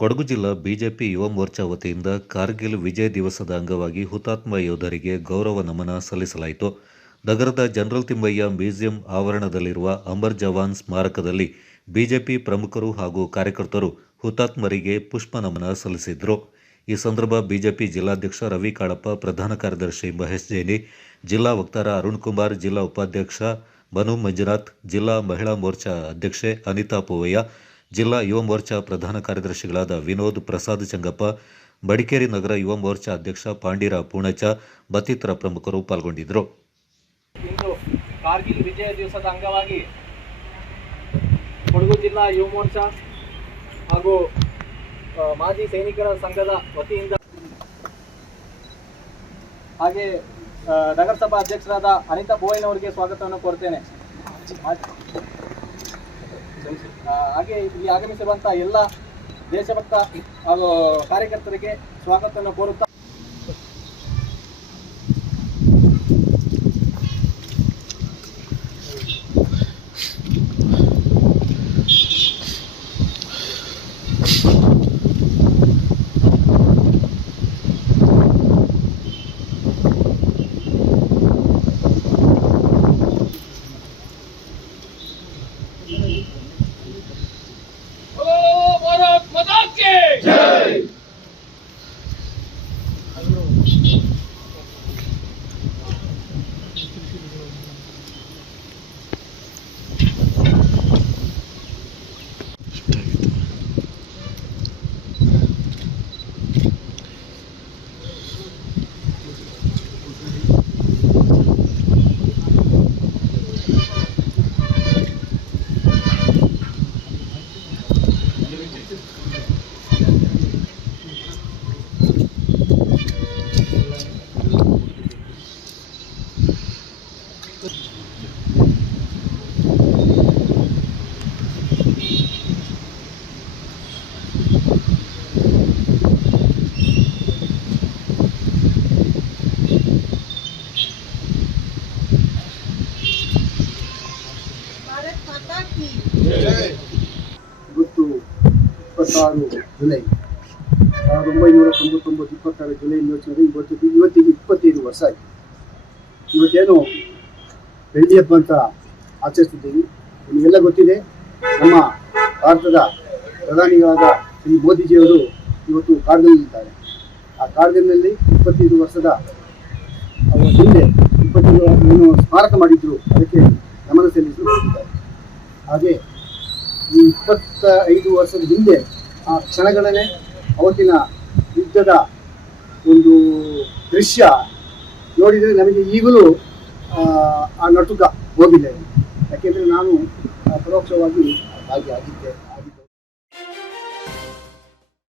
ಕೊಡಗು ಜಿಲ್ಲಾ ಬಿಜೆಪಿ ಯುವ ಮೋರ್ಚಾ ವತಿಯಿಂದ ಕಾರ್ಗಿಲ್ ವಿಜಯ್ ದಿವಸದ ಅಂಗವಾಗಿ ಹುತಾತ್ಮ ಯೋಧರಿಗೆ ಗೌರವ ನಮನ ಸಲ್ಲಿಸಲಾಯಿತು. ನಗರದ ಜನರಲ್ ತಿಮ್ಮಯ್ಯ ಮ್ಯೂಸಿಯಂ ಆವರಣದಲ್ಲಿರುವ ಅಮರ್ ಜವಾನ್ ಸ್ಮಾರಕದಲ್ಲಿ ಬಿಜೆಪಿ ಪ್ರಮುಖರು ಹಾಗೂ ಕಾರ್ಯಕರ್ತರು ಹುತಾತ್ಮರಿಗೆ ಪುಷ್ಪ ನಮನ ಸಲ್ಲಿಸಿದರು. ಈ ಸಂದರ್ಭ ಬಿಜೆಪಿ ಜಿಲ್ಲಾಧ್ಯಕ್ಷ ರವಿ ಕಾಳಪ್ಪ, ಪ್ರಧಾನ ಕಾರ್ಯದರ್ಶಿ ಮಹೇಶ್ ಜೈನಿ, ಜಿಲ್ಲಾ ವಕ್ತಾರ ಅರುಣ್ ಕುಮಾರ್, ಜಿಲ್ಲಾ ಉಪಾಧ್ಯಕ್ಷ ಮನು ಮಂಜುನಾಥ್, ಜಿಲ್ಲಾ ಮಹಿಳಾ ಮೋರ್ಚಾ ಅಧ್ಯಕ್ಷೆ ಅನಿತಾ ಪೂವಯ್ಯ, ಜಿಲ್ಲಾ ಯುವ ಮೋರ್ಚಾ ಪ್ರಧಾನ ಕಾರ್ಯದರ್ಶಿಗಳಾದ ವಿನೋದ್ ಪ್ರಸಾದ್ ಚಂಗಪ್ಪ, ಮಡಿಕೇರಿ ನಗರ ಯುವ ಮೋರ್ಚಾ ಅಧ್ಯಕ್ಷ ಪಾಂಡಿರ ಪೂಣಚ ಮತ್ತಿತರ ಪ್ರಮುಖರು ಪಾಲ್ಗೊಂಡಿದ್ದರು. ಇಂದು ಕಾರ್ಗಿಲ್ ವಿಜಯ ದಿವಸದ ಅಂಗವಾಗಿ ಕೊಡಗು ಜಿಲ್ಲಾ ಯುವ ಮೋರ್ಚಾ ಹಾಗೂ ಮಾಜಿ ಸೈನಿಕರ ಸಂಘದ ವತಿಯಿಂದ ಹಾಗೆ ನಗರಸಭಾ ಅಧ್ಯಕ್ಷರಾದ ಅನಿತಾ ಪೂವಯ್ಯನವರಿಗೆ ಸ್ವಾಗತವನ್ನು ಕೋರ್ತೇನೆ. ಹಾಗೆ ಇಲ್ಲಿ ಆಗಮಿಸಿರುವಂತಹ ಎಲ್ಲ ದೇಶಭಕ್ತ ಹಾಗೂ ಕಾರ್ಯಕರ್ತರಿಗೆ ಸ್ವಾಗತವನ್ನು ಕೋರುತ್ತಾ भारत माता की जय। ಇವತ್ತು 26 ಜುಲೈ 1999 26 ಜುಲೈ ಇವತ್ತಿಗೆ 25 ವರ್ಷ ಆಯಿತು. ಇವತ್ತೇನು ಬೆಳ್ಳಿ ಹಬ್ಬ ಅಂತ ಆಚರಿಸ್ತಿದ್ದೀವಿ. ನಿಮಗೆಲ್ಲ ಗೊತ್ತಿದೆ, ನಮ್ಮ ಭಾರತದ ಪ್ರಧಾನಿಯಾದ ಶ್ರೀ ಮೋದಿಜಿಯವರು ಇವತ್ತು ಕಾರ್ಗಿಲ್ನಲ್ಲಿದ್ದಾರೆ. ಆ ಕಾರ್ಗಿಲ್ನಲ್ಲಿ 25 ವರ್ಷದ ಹಿಂದೆ 25 ಏನು ಸ್ಮಾರಕ ಮಾಡಿದ್ರು, ಅದಕ್ಕೆ ನಮನ ಸಲ್ಲಿಸಲು ಹೋಗಿದ್ದಾರೆ. ಹಾಗೆ ಈ 25 ವರ್ಷದ ಹಿಂದೆ ಆ ಕ್ಷಣಗಳನ್ನೇ ಅವತ್ತಿನ ಯುದ್ಧದ ಒಂದು ದೃಶ್ಯ ನೋಡಿದರೆ ನಮಗೆ ಈಗಲೂ ಆ ನಟುಕ ಹೋಗಿಲ್ಲ. ಯಾಕೆಂದರೆ ನಾನು ಪರೋಕ್ಷವಾಗಿ ಭಾಗಿಯಾಗಿದ್ದೆ.